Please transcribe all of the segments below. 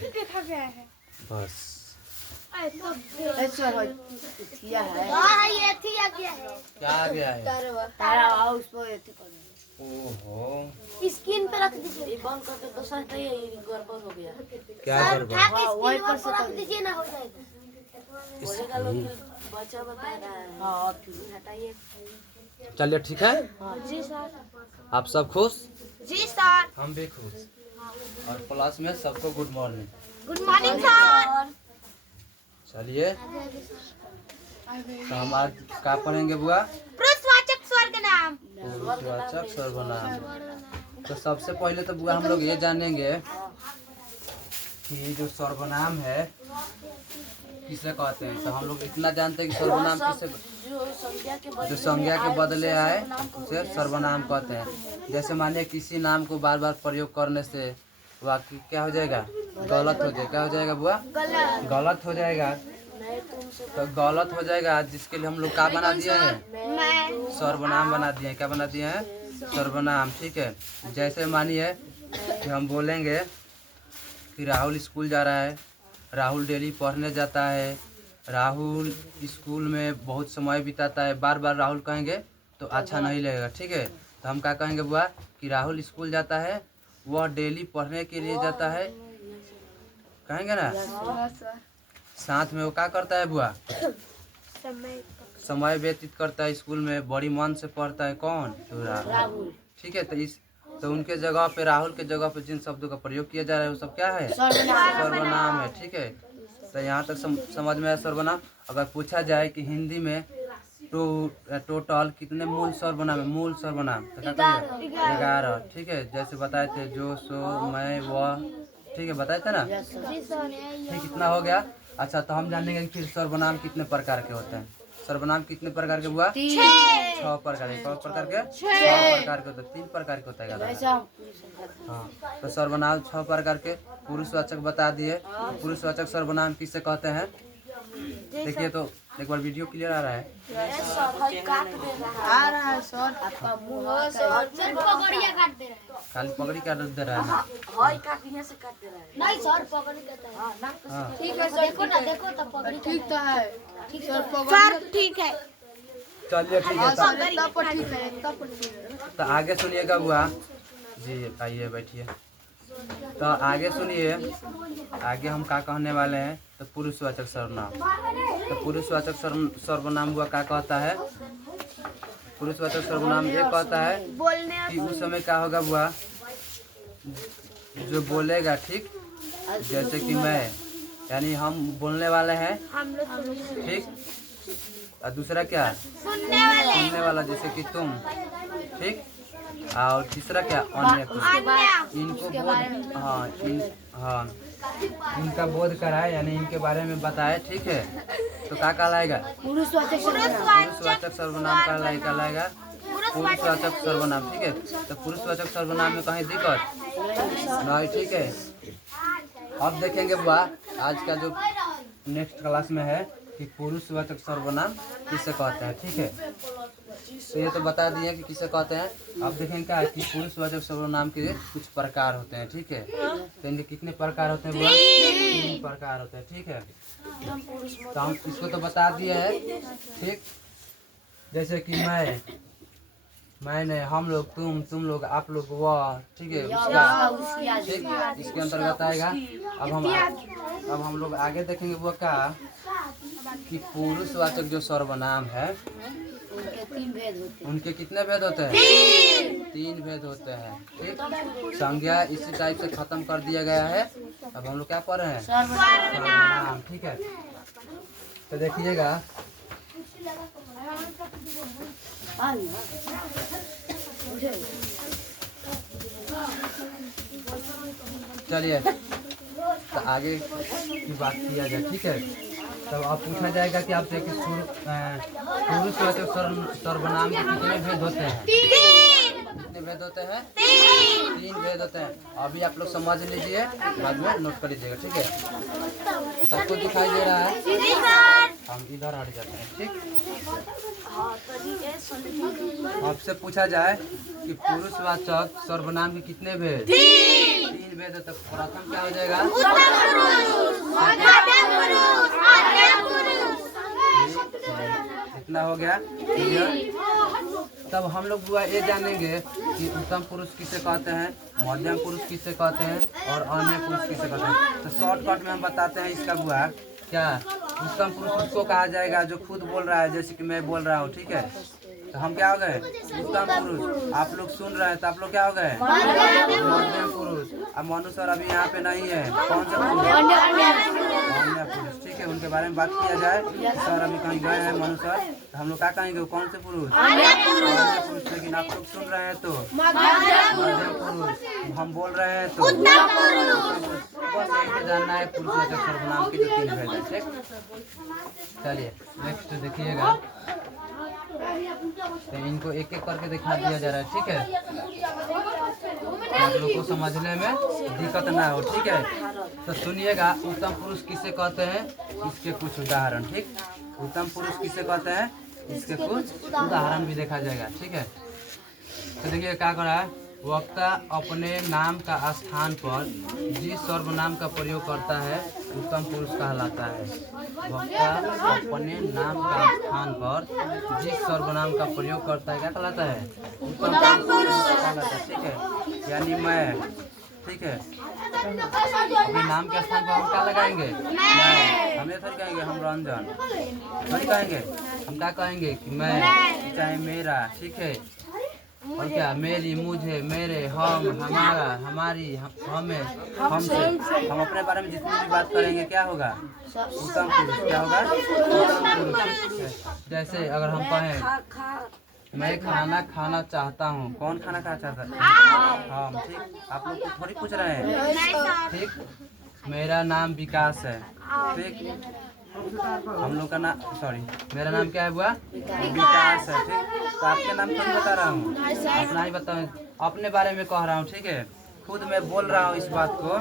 देखा गया है बस ऐसा है थिया है ये थिया क्या है क्या आ गया है तारा हाउस पर एती कर ओहो स्किन पे रख दीजिए ये बंद करके तो सही है ये गड़बड़ हो गया क्या करबा वहीं पर से रख दीजिए ना हो जाएगा बोलेगा लोग कि बच्चा बता रहा है हां फिर हटाइए चलिए ठीक है जी सर आप सब खुश जी सर हम भी खुश और क्लास में सबको good morning good morning sir चलिए तो हम आज क्या पढ़ेंगे बुआ पुरुषवाचक स्वर्ग नाम पुरुषवाचक सर्वनाम। तो सबसे पहले तो बुआ हम लोग ये जानेंगे कि जो सर्वनाम है किसे कहते हैं। तो हम लोग इतना जानते हैं कि सर्वनाम किसे जो संज्ञा के बदले आए उसे सर्वनाम कहते हैं। जैसे मानिए किसी नाम को बार बार प्रयोग करने से वाक्य क्या हो जाएगा गलत हो जाएगा। क्या हो जाएगा बुआ गलत हो जाएगा। तो गलत हो जाएगा जिसके लिए हम लोग क्या बना दिए हैं सर्वनाम बना दिए हैं। क्या बना दिए हैं सर्वनाम। ठीक है जैसे मानिए कि हम बोलेंगे कि राहुल स्कूल जा रहा है, राहुल डेली पढ़ने जाता है, राहुल स्कूल में बहुत समय बिताता है। बार बार राहुल कहेंगे तो अच्छा नहीं लगेगा। ठीक है तो हम क्या कहेंगे बुआ कि राहुल स्कूल जाता है, वह डेली पढ़ने के लिए जाता है। कहेंगे ना साथ में वो क्या करता है बुआ समय व्यतीत करता है स्कूल में, बड़ी मन से पढ़ता है। कौन तो राहुल। ठीक है तो उनके जगह पे राहुल के जगह पे जिन शब्दों का प्रयोग किया जा रहा है वो सब क्या है सर्वनाम है। ठीक है तो यहाँ तक समझ में आया सर्वनाम। अगर पूछा जाए कि हिंदी में टोटल कितने मूल सर्वनाम है मूल सर्वनाम तो क्या कहिए 11। ठीक है जैसे बताए थे जो सो मैं वह। ठीक है बताए थे ना। ठीक इतना हो गया। अच्छा तो हम जानेंगे कि फिर सर्वनाम कितने प्रकार के होते हैं। सर्वनाम कितने प्रकार के हुआ 6 प्रकार के। 6 प्रकार के 6 प्रकार के होते हैं। 3 प्रकार के होता है हाँ तो सर्वनाम 6 प्रकार के। पुरुषवाचक बता दिए। पुरुषवाचक सर्वनाम किससे कहते हैं देखिए तो एक बार वीडियो क्लियर आ रहा है सर आपका मुंह पगड़िया काट दे रहा है खाली पगड़ी काट दे रहा है हाय काटने से काट दे रहा है नहीं सर पगड़ी कहता है हाँ। ठीक है सर देखो ना देखो तो पगड़ी ठीक तो है ठीक है सर ठीक है चलिए ठीक है सर इतना पर ठीक है इतना पर ठीक है तो आगे सुनिएगा बुआ जी आइए बैठिए। तो आगे सुनिए आगे हम क्या कहने वाले हैं। तो पुरुषवाचक सर्वनाम। तो पुरुषवाचक सर्वनाम बुआ क्या कहता है। पुरुषवाचक सर्वनाम ये कहता है कि उस समय क्या होगा बुआ जो बोलेगा। ठीक जैसे कि मैं यानी हम बोलने वाले हैं। ठीक और दूसरा क्या सुनने वाला जैसे कि तुम। ठीक और तीसरा क्या अन्य कुछ। इनको बोध हाँ इनका बोध कराए यानी इनके बारे में बताए। ठीक है तो क्या कहलाएगा पुरुषवाचक सर्वनाम कहलाएगा पुरुषवाचक सर्वनाम। ठीक है तो पुरुषवाचक सर्वनाम में कहीं दिक्कत नहीं। ठीक है अब देखेंगे बुआ आज का जो नेक्स्ट क्लास में है कि पुरुषवाचक सर्वनाम किसे कहते हैं। ठीक है तो ये तो बता दिए कि किसे कहते हैं। अब देखेंगे क्या कि पुरुषवाचक सर्वनाम के कुछ प्रकार होते हैं। ठीक है तो इनके कितने प्रकार होते हैं बुआ 3 प्रकार होते हैं। ठीक है तो हम इसको तो बता दिए हैं। ठीक जैसे कि मैंने हम लोग तुम लोग आप लोग वह। ठीक है उसका ठीक इसके अंतर्गत आएगा। अब हम लोग आगे देखेंगे वो क्या कि पुरुषवाचक जो सर्वनाम है उनके कितने भेद होते हैं 3 भेद होते हैं। ठीक संज्ञा इसी टाइप से खत्म कर दिया गया है। अब हम लोग क्या पढ़ रहे हैं सर्वनाम। ठीक है तो देखिएगा चलिए तो आगे की बात किया जाए। ठीक है तब अब पूछा जाएगा कि आपसे कि पुरुषवाचक सर्वनाम के कितने भेद होते हैं। कितने भेद होते हैं 3 भेद होते हैं। अभी आप लोग समझ लीजिए बाद में नोट कर लीजिएगा। ठीक है सबको दिखाई दे रहा है। हम इधर हट जाते हैं, ठीक। हाँ तो ठीक है, सुन लीजिए। आपसे पूछा जाए कि पुरुषवाचक सर्वनाम के कितने भेद? 3 भेद है, तो प्रथम क्या हो जाएगा? इतना हो गया क्लियर। तब हम लोग बुआ ये जानेंगे कि उत्तम पुरुष किसे कहते हैं, मध्यम पुरुष किसे कहते हैं और अन्य पुरुष किसे कहते हैं। तो शॉर्टकट में हम बताते हैं इसका बुआ। क्या उत्तम पुरुष उसको कहा जाएगा जो खुद बोल रहा है, जैसे कि मैं बोल रहा हूँ, ठीक है। तो हम क्या हो गए? उत्तम पुरुष। आप लोग सुन रहे हैं तो आप लोग क्या हो गए? मध्यम पुरुष। अब मनु सर अभी यहाँ पे नहीं है, कौन सा पुरुष? अन्य पुरुष, ठीक है। उनके बारे में बात किया जाए, सर अभी कहीं गए हैं मनु सर, तो हम लोग क्या कहेंगे? कौन से पुरुष? अन्य पुरुष। लेकिन आप लोग सुन रहे हैं तो मध्यम पुरुष, हम बोल रहे हैं तो बस यही तो जानना है पुरुषवाचक सर्वनाम के जो 3 भेद हैं, ठीक। चलिए नेक्स्ट देखिएगा। तो इनको एक एक करके दिखा दिया जा रहा है, ठीक है। आप लोग को समझने में दिक्कत ना हो, ठीक है। तो सुनिएगा, उत्तम पुरुष किसे कहते हैं, इसके कुछ उदाहरण, ठीक। उत्तम पुरुष किसे कहते हैं, इसके कुछ उदाहरण भी देखा जाएगा, ठीक है। तो देखिए क्या कर रहा है। वक्ता अपने नाम का स्थान पर जिस सर्वनाम का प्रयोग करता है उत्तम पुरुष कहलाता है। वक्ता अपने नाम का स्थान पर जिस सर्वनाम का प्रयोग करता है क्या कहलाता है? उत्तम पुरुष कहलाता है, ठीक है। यानी मैं, ठीक है। अपने नाम के स्थान पर हम क्या लगाएंगे? मैं। हम ये थोड़ी कहेंगे हम रंजन, थोड़ी कहेंगे। हम क्या कहेंगे कि मैं, चाहे मेरा, ठीक है। और क्या? मेरी, मुझे, मेरे, हम, हमारा, हमारी, हमें, हमसे। हम अपने बारे में जितनी भी बात करेंगे क्या होगा? उत्तम पुरुष। क्या होगा? उत्तम पुरुष। जैसे अगर हम कहें मैं खाना खाना चाहता हूँ, कौन खाना खाना चाहता है? हम, ठीक। आप लोग तो थोड़ी पूछ रहे हैं, ठीक। मेरा नाम विकास है, ठीक। हम लोग का नाम, सॉरी, मेरा नाम क्या है बुआ? विकास है, ठीक। तो आपके नाम थोड़ी बता रहा हूँ, अपना ही बता, अपने बारे में कह रहा हूँ, ठीक है। खुद मैं बोल रहा हूँ इस बात को।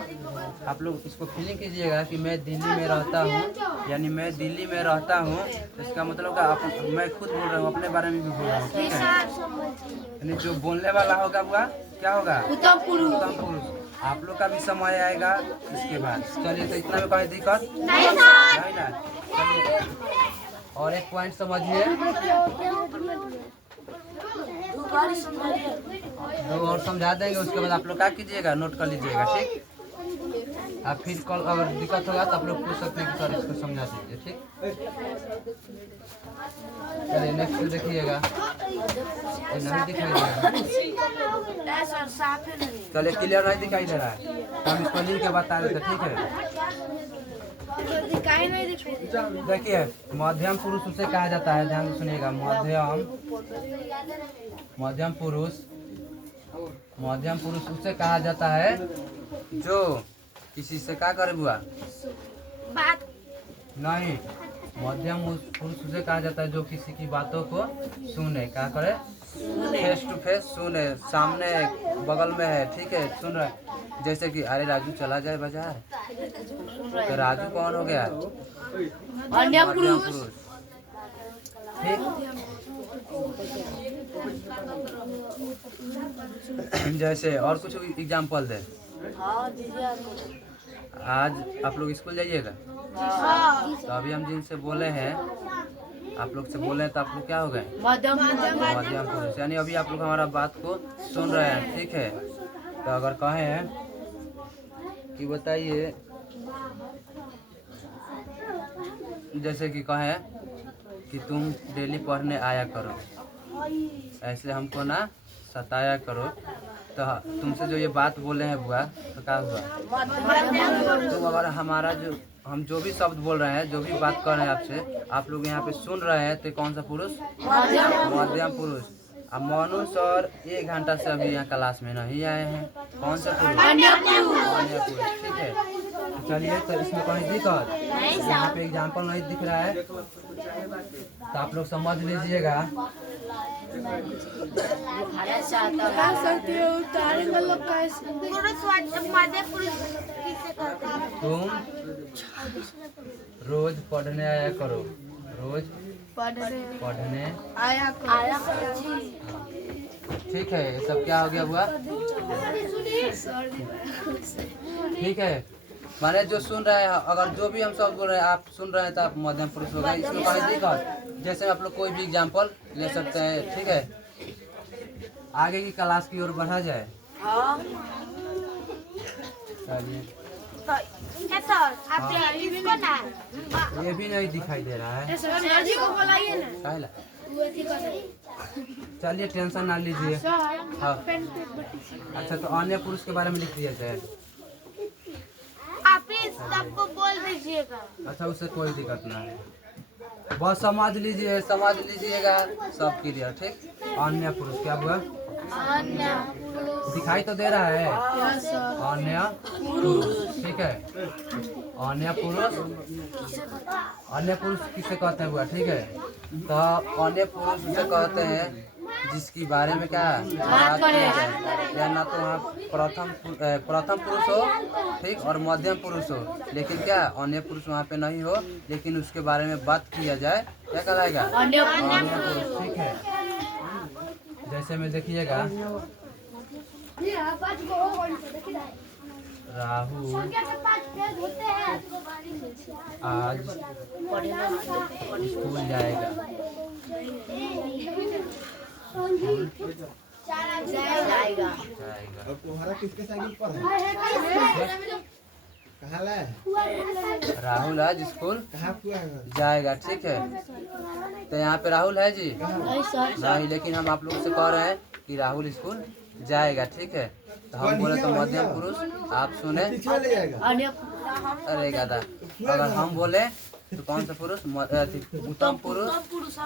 आप लोग इसको फीलिंग कीजिएगा कि मैं दिल्ली में रहता हूँ, यानी मैं दिल्ली में रहता हूँ। इसका मतलब क्या? मैं खुद बोल रहा हूँ, अपने बारे में भी बोल रहा हूँ, ठीक है। यानी जो बोलने वाला होगा बुआ क्या होगा? उत्तम पुरुष। उत्तम पुरुष। आप लोग का भी समय आएगा इसके बाद। चलिए, तो इतना में कोई दिक्कत नहीं ना। चलिए और एक पॉइंट समझिए, 2 और समझा देंगे, उसके बाद आप लोग क्या कीजिएगा? नोट कर लीजिएगा, ठीक। आप फिर कल अगर दिक्कत होगा तो आप लोग पूछ सकते हैं कि सर इसको समझा दीजिए, ठीक। चलिए नेक्स्ट देखिएगा, नहीं दिखाई दे रहा है। चलिए क्लियर नहीं दिखाई दे रहा है, हम इसको लिख के बता देते, ठीक है। देखिए, मध्यम पुरुष उसे कहा जाता है, ध्यान से सुनिएगा। मध्यम पुरुष उसे कहा जाता है जो किसी से क्या करे बुआ? बात नहीं। मध्यम पुरुष उसे कहा जाता है जो किसी की बातों को सुने, क्या करे? फेस टू फेस सुने, सामने बगल में है, ठीक है, सुन रहे। जैसे कि अरे राजू चला जाए बाजार, तो राजू कौन हो गया? मध्यम पुरुष, ठीक। जैसे और कुछ एग्जाम्पल दे। आज आप लोग स्कूल जाइएगा, तो अभी हम जिनसे बोले हैं, आप लोग से बोले हैं, तो आप लोग क्या हो गए? मध्यम पुरुष। यानी अभी आप लोग हमारा बात को सुन रहे हैं, ठीक है। तो अगर कहें कि बताइए, जैसे कि कहें कि तुम डेली पढ़ने आया करो, ऐसे हमको ना सताया करो, तो तुमसे जो ये बात बोले हैं बुआ, तो क्या हुआ? तो अगर हमारा जो हम जो भी शब्द बोल रहे हैं, जो भी बात कर रहे हैं आपसे, आप लोग यहाँ पे सुन रहे हैं, तो कौन सा पुरुष? मध्यम पुरुष। अब मनु सर 1 घंटा से अभी यहाँ क्लास में नहीं आए हैं, कौन सा पुरुष? अन्य पुरुष, ठीक है। तो चलिए, तो इसमें कोई दिक्कत? यहाँ पे एग्जाम्पल नहीं दिख रहा है, तो आप लोग समझ लीजिएगा। तुम रोज पढ़ने आया करो, रोज पढ़ने आया ठीक है। ये सब क्या हो गया हुआ? ठीक है, माने जो सुन रहे हैं, अगर जो भी हम सब बोल रहे हैं आप सुन रहे हैं तो आप मध्यम पुरुष होगा। इसमें कहीं दिखा जैसे आप लोग कोई भी एग्जाम्पल ले सकते हैं। ठीक है, आगे की क्लास की ओर बढ़ा जाए। चलिए, ये भी नहीं दिखाई दे रहा है। काहे ला? चलिए टेंशन ना लीजिए। हाँ, अच्छा तो अन्य पुरुष के बारे में लिख दिया जाए। आप ही सबको बोल दीजिएगा। अच्छा, उससे कोई दिक्कत ना है, बस समझ लीजिएगा सब क्लियर। ठीक, अन्य पुरुष क्या हुआ? दिखाई तो दे रहा है अन्य पुरुष। ठीक है, अन्य पुरुष किसे कहते हैं हुआ? ठीक है, तो अन्य पुरुष उसे कहते हैं जिसकी बारे में क्या बात किया जाए, या ना तो वहाँ प्रथम पुरुष हो, ठीक, और मध्यम पुरुष हो, लेकिन क्या अन्य पुरुष वहाँ पे नहीं हो, लेकिन उसके बारे में बात किया जाए, क्या कहलाएगा? अन्य पुरुष। ठीक है, जैसे में देखिएगा राहुल आज स्कूल जाएगा। और तुम्हारा किसके साइकिल पर है? कहाँ ला? राहुल आज स्कूल कहाँ हुआ है? जाएगा। ठीक है, तो यहाँ पे राहुल है जी नहीं, लेकिन हम आप लोगों से कह रहे हैं कि राहुल स्कूल जाएगा। ठीक है, तो हम बोले तो मध्यम पुरुष, आप सुने पीछे ले जाएगा। अरे गादा, अगर हम बोले तो कौन सा पुरुष? उत्तम पुरुष।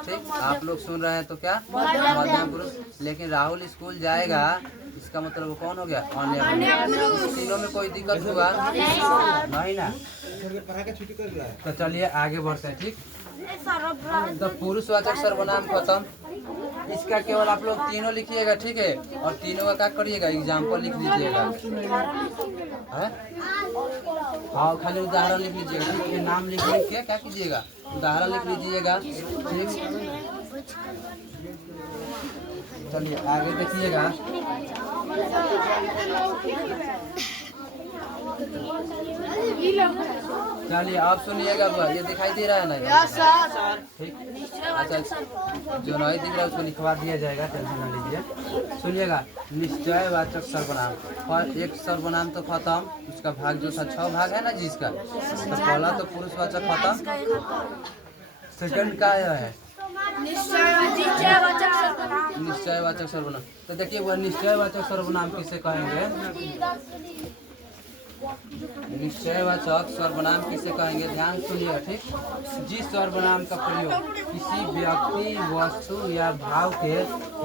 ठीक, आप लोग सुन रहे हैं तो क्या? मध्यम पुरुष। लेकिन राहुल स्कूल जाएगा, इसका मतलब कौन हो गया? अन्य पुरुष। तीनों में कोई दिक्कत हुआ नहीं ना? पढ़ा के छुट्टी कर दिया है। तो चलिए आगे बढ़ते हैं। ठीक, तो पुरुषवाचक सर्वनाम खत्म। इसका केवल आप लोग तीनों लिखिएगा। ठीक है, और तीनों का क्या करिएगा? एग्जाम्पल लिख लीजिएगा। हाँ, खाली उदाहरण लिख लीजिएगा। ठीक है, नाम लिख के क्या कीजिएगा? उदाहरण लिख लीजिएगा। ठीक, चलिए आगे देखिएगा। चलिए आप सुनिएगा, ये दिखाई दे रहा है ना? ठीक, अच्छा, जो नहीं दिख रहा है उसको लिखवा दिया जाएगा, टेंशन ना लीजिए। सुनिएगा, निश्चयवाचक सर्वनाम। और एक सर्वनाम तो खत्म, उसका भाग जो था 6 भाग है ना जिसका, तो पहला तो पुरुषवाचक खत्म। सेकंड का है निश्चयवाचक सर्वनाम। तो देखिए वह निश्चयवाचक सर्वनाम किसे कहेंगे? निश्चयवाचक सर्वनाम किसे कहेंगे? ध्यान सुनिए। ठीक, जिस सर्वनाम का प्रयोग किसी व्यक्ति, वस्तु या भाव के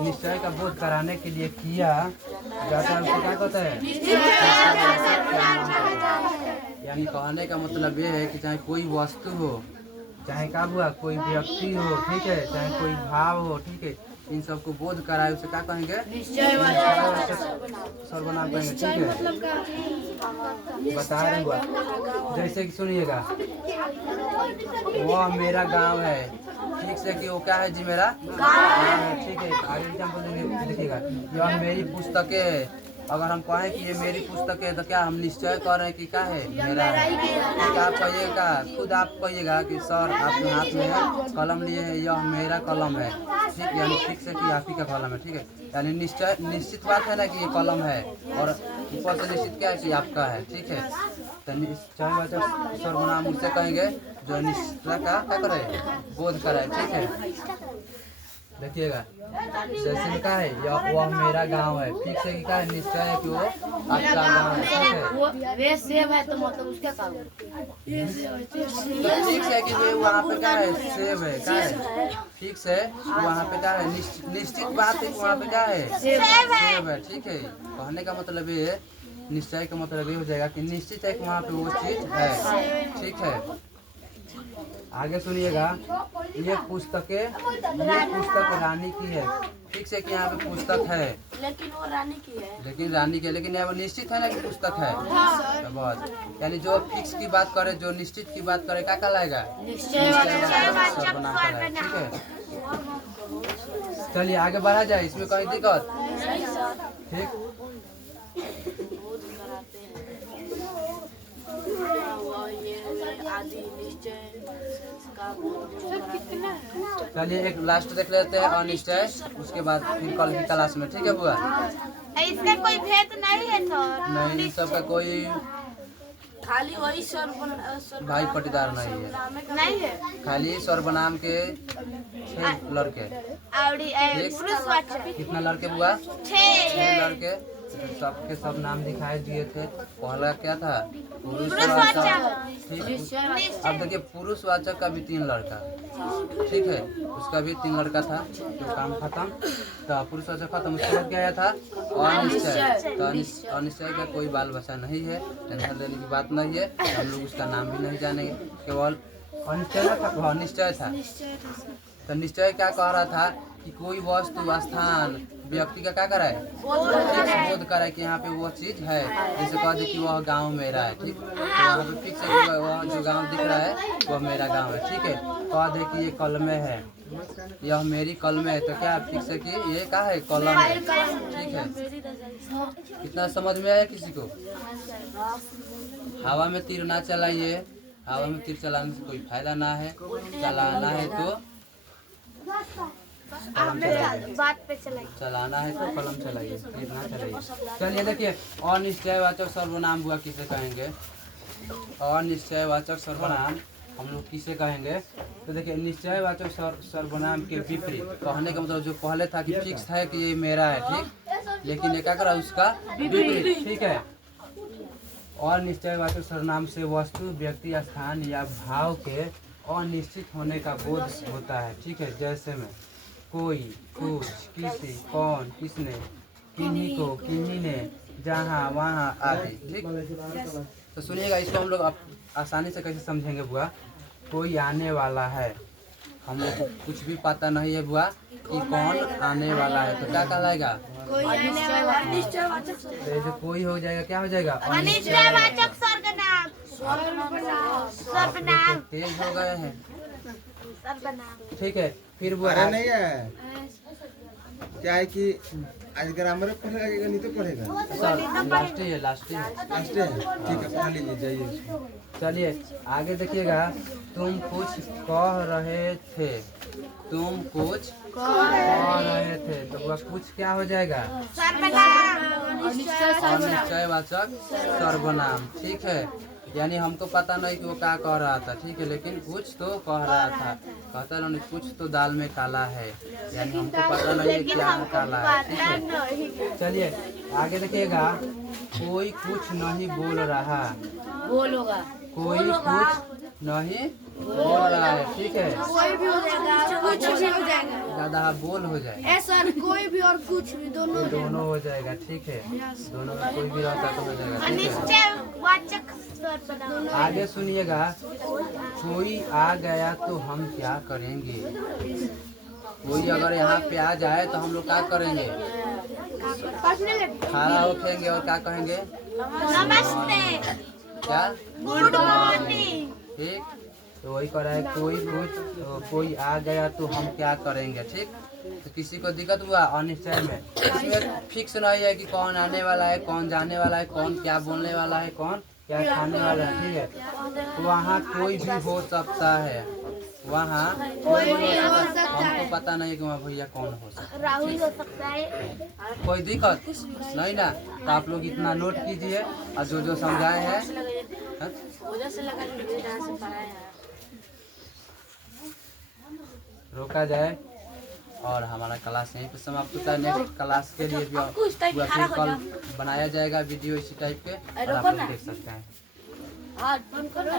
निश्चय का बोध कराने के लिए किया जाता है उसे क्या कहते हैं? यानी कहने का मतलब ये है कि चाहे कोई वस्तु हो, चाहे क्या हुआ कोई व्यक्ति हो, ठीक है, चाहे कोई भाव हो, ठीक है, इन सबको बोध कराए उसे क्या कहेंगे? सर्वनाम कहेंगे। ठीक है, बता रहे हुआ, जैसे कि सुनिएगा, वह मेरा गांव है। ठीक से कि वो क्या है जी? मेरा गांव है। ठीक है, आगे एग्जाम्पल देखिएगा, यह मेरी पुस्तकें है। अगर हम कहें कि ये मेरी पुस्तक है तो क्या हम निश्चय कर रहे हैं कि क्या है? मेरा है। ठीक, आप कहिएगा, खुद आप कहिएगा कि सर आपके हाथ में है कलम लिए है, यह मेरा कलम है। ठीक, यानी ठीक से कि आप ही का कलम है। ठीक है, यानी निश्चय निश्चित बात है ना कि ये कलम है, और ऊपर से निश्चित क्या है कि आपका है। ठीक है, तो निश्चयवाचक सर्वनाम उससे कहेंगे जो निश्चय का क्या करे? बोध कराए। ठीक है, देखिएगा, जैसे में क्या है? वह मेरा गांव है। ठीक से क्या है? निश्चय है कि वो आपका गांव है। ठीक है, वे सेब है तो मतलब उसका काम तो ठीक है कि वे वहाँ पे क्या है? सेब है। क्या है? ठीक से वहाँ पे क्या है? निश्चित बात है कि वहाँ पे क्या है? सेब है। ठीक है, कहने का मतलब ये, निश्चय का मतलब ये हो जाएगा कि निश्चित है कि वहाँ पे वो चीज है। ठीक है, आगे सुनिएगा, ये पुस्तक रानी की है। फिक्स है कि यहाँ पे पुस्तक है, लेकिन वो रानी की है। लेकिन रानी के, लेकिन यहाँ निश्चित है ना कि पुस्तक है। तो बस यानी जो फिक्स की बात करे, जो निश्चित की बात करे, क्या कहलाएगा? निश्चयवाचक सर्वनाम कहलाएगा। ठीक है, चलिए आगे बढ़ा जाए, इसमें कोई दिक्कत? ठीक, बोध कराते हैं, आदि निश्चय का बोध कराते हैं। चलिए एक लास्ट देख लेते हैं अनिश्चय, उसके बाद फिर कल की क्लास में। ठीक है बुआ? इसमें कोई भेद नहीं है सर। नहीं, इन सबका कोई खाली वही सर्व भाई पटीदार नहीं है, नहीं है। खाली सर्वनाम के 6 लड़के। और पुरुषवाचक कितना लड़के बुआ? 6 6। लड़के, सबके सब नाम दिखाई दिए थे। पहला क्या था? पुरुषवाचक। ठीक, अब देखिए पुरुषवाचक का भी 3 लड़का, ठीक है, उसका भी 3 लड़का था। तो काम खत्म, तो पुरुषवाचक खत्म। उसके बाद क्या आया था? अनिश्चय। तो अनिश्चय का कोई बाल बच्चा नहीं है, टेंशन लेने की बात नहीं है, हम लोग उसका नाम भी नहीं जानेंगे, केवल अनिश्चय था। निश्चय था, तो निश्चय क्या कह रहा था कि कोई वस्तु, स्थान, व्यक्ति का क्या कराए? बोध कराए कि यहाँ पे वो चीज है। जैसे कह दे कि वह गांव मेरा है, ठीक, तो वहाँ पे फिक्स है कि वह जो गांव दिख रहा है वह मेरा गांव है। ठीक है, कह दे कि ये कलमे है, यह मेरी कलमे है, तो क्या फिक्स है कि ये क्या है? कलम है। ठीक है, कितना समझ में आया किसी को? हवा में तीर ना चलाइए, हवा में तीर चलाने से कोई फायदा ना है। चलाना है तो बात पे चलाइए, चलाना है तो कलम चलाइए, तीर ना चलाइए। चलिए देखिए, अनिश्चयवाचक सर्वनाम हुआ किसे कहेंगे? अनिश्चयवाचक सर्वनाम हम लोग किसे कहेंगे? तो देखिए निश्चयवाचक सर्वनाम के विपरीत, कहने का मतलब जो पहले था कि फिक्स है कि ये मेरा है, ठीक, लेकिन ये क्या करा? उसका विपरीत। ठीक है, और निश्चयवाचक सर्वनाम से वस्तु, व्यक्ति, स्थान या भाव के अनिश्चित होने का बोध होता है। ठीक है, जैसे में कोई, कुछ, किसी, कौन, किसने, किन्हीं को, किन्हीं ने, जहाँ, वहाँ आदि। ठीक, तो सुनिएगा, इसको हम लोग आसानी से कैसे समझेंगे बुआ? कोई आने वाला है, हम लोग को कुछ भी पता नहीं है बुआ कि कौन आने वाला है, तो क्या कहलाएगा? तो ये जो कोई हो जाएगा, क्या हो जाएगा? अनिश्चयवाचक सर्वनाम। सर्वनाम। तेज हो गए हैं। सर्वनाम। ठीक है, फिर बुआ अरे नहीं है, क्या है कि आज ग्रामर पढ़ेगा कि नहीं तो पढ़ेगा? सर लास्ट ही है, लास्ट ही है। लास्ट है, ठीक है, पढ़ लीजिए, जाइए। चलिए आगे देखिएगा, तुम कुछ कह रहे थे, तुम कुछ कह रहे थे, तो वह कुछ क्या हो जाएगा? अनिश्चयवाचक सर्वनाम। ठीक है, यानी हमको पता नहीं कि वो क्या कह रहा था, ठीक है, लेकिन कुछ तो कह रहा था। कहता नहीं कुछ तो दाल में काला है, यानी हमको पता नहीं है क्या काला है। ठीक है, चलिए आगे देखिएगा, कोई कुछ नहीं बोल रहा, बोलोगा, कोई कुछ नहीं बोल रहा है। ठीक है, कोई भी हो जाएगा, कुछ भी हो जाएगा। ज्यादा बोल हो जाए, सर कोई भी और कुछ भी तो दोनों हो जाएगा। ठीक है, दोनों में कोई भी रहता तो हो जाएगा। ठीक है, अनिश्चयवाचक सर्वनाम। आगे सुनिएगा, कोई आ गया तो हम क्या करेंगे? कोई अगर यहाँ पे आ जाए तो हम लोग क्या करेंगे? खड़ा उठेंगे और क्या कहेंगे? नमस्ते, क्या? Good morning. ठीक, तो वही कर रहा है, कोई आ गया तो हम क्या करेंगे। ठीक, तो किसी को दिक्कत हुआ अनिश्चय में? इसमें फिक्स नहीं है कि कौन आने वाला है, कौन जाने वाला है, कौन क्या बोलने वाला है, कौन क्या खाने वाला है। ठीक है, वहाँ कोई भी हो सकता है, वहाँ कोई भी हो सकता है। हमको पता नहीं कि वहाँ भैया कौन हो सकता है। राहुल हो सकता है। कोई दिक्कत नहीं ना? तो आप लोग इतना नोट कीजिए और जो जो समझाए हैं हाँ? वजह से लगा लीजिए जहाँ से पढ़ाया रोका जाए और हमारा क्लास यहीं पे समाप्त होता है। नेक्स्ट क्लास के लिए भी फिर कल बनाया जाएगा वीडियो इसी टाइप के, और आप लोग देख सकते हैं। आज बंद करो।